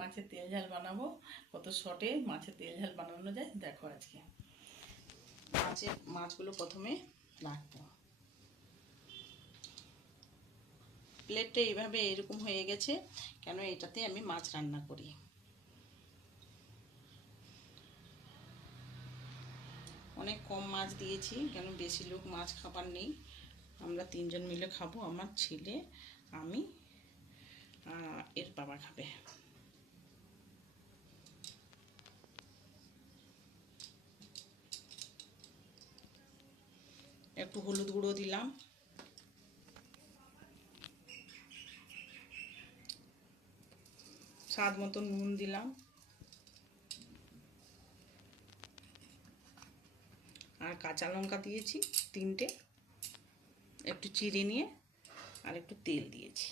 মাছের তেল ঝাল বানাবো। কত শর্টে মাছের তেল ঝাল বানানো যায় দেখো আজকে। মাছগুলো প্রথমে রাখবো। প্লেটটা এইভাবে এরকম হয়ে গেছে কেন, এটাতে আমি মাছ রান্না করি। অনেক কম মাছ দিয়েছি কেন বেশি লোক মাছ খাবার নেই, আমরা 3 জন মিলে খাবো। আমার ছেলে, আমি, এর বাবা খাবে। একটু হলুদ গুঁড়ো দিলাম, স্বাদ মতো নুন দিলাম, আর কাঁচা লঙ্কা দিয়েছি 3টে, একটু চিড়ে নিয়ে, আর একটু তেল দিয়েছি,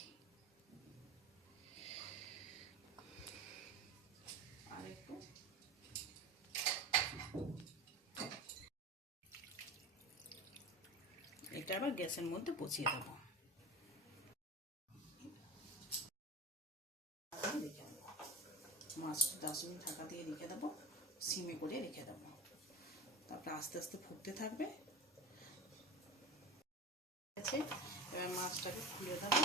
আর একটু এটা আবার গ্যাসের মধ্যে বসিয়ে দেবো। মাছ 10 মিনিট ঢাকা দিয়ে রেখে দেবো, সিমে করে রেখে দেবো। তারপরে আস্তে আস্তে ফুটতে থাকবে। এবার মাছটাকে খুলে দেবো,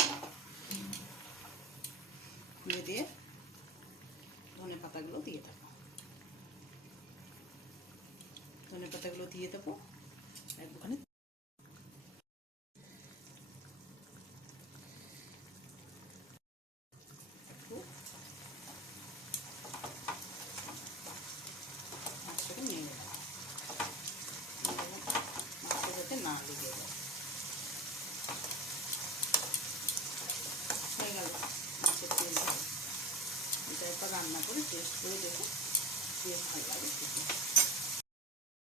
খুলে দিয়ে ধনে পাতাগুলো দিয়ে দেবো। ধনে পাতাগুলো দিয়ে দেবো একটুখানি। মাছটাকে নিয়ে নেবো, মাছটা যাতে না লেগে যায়। হয়ে গেল মাছের তেল ঝাল। এটা একবার রান্না করে টেস্ট করে দেখো, বেশ ভালো লাগে খেতে।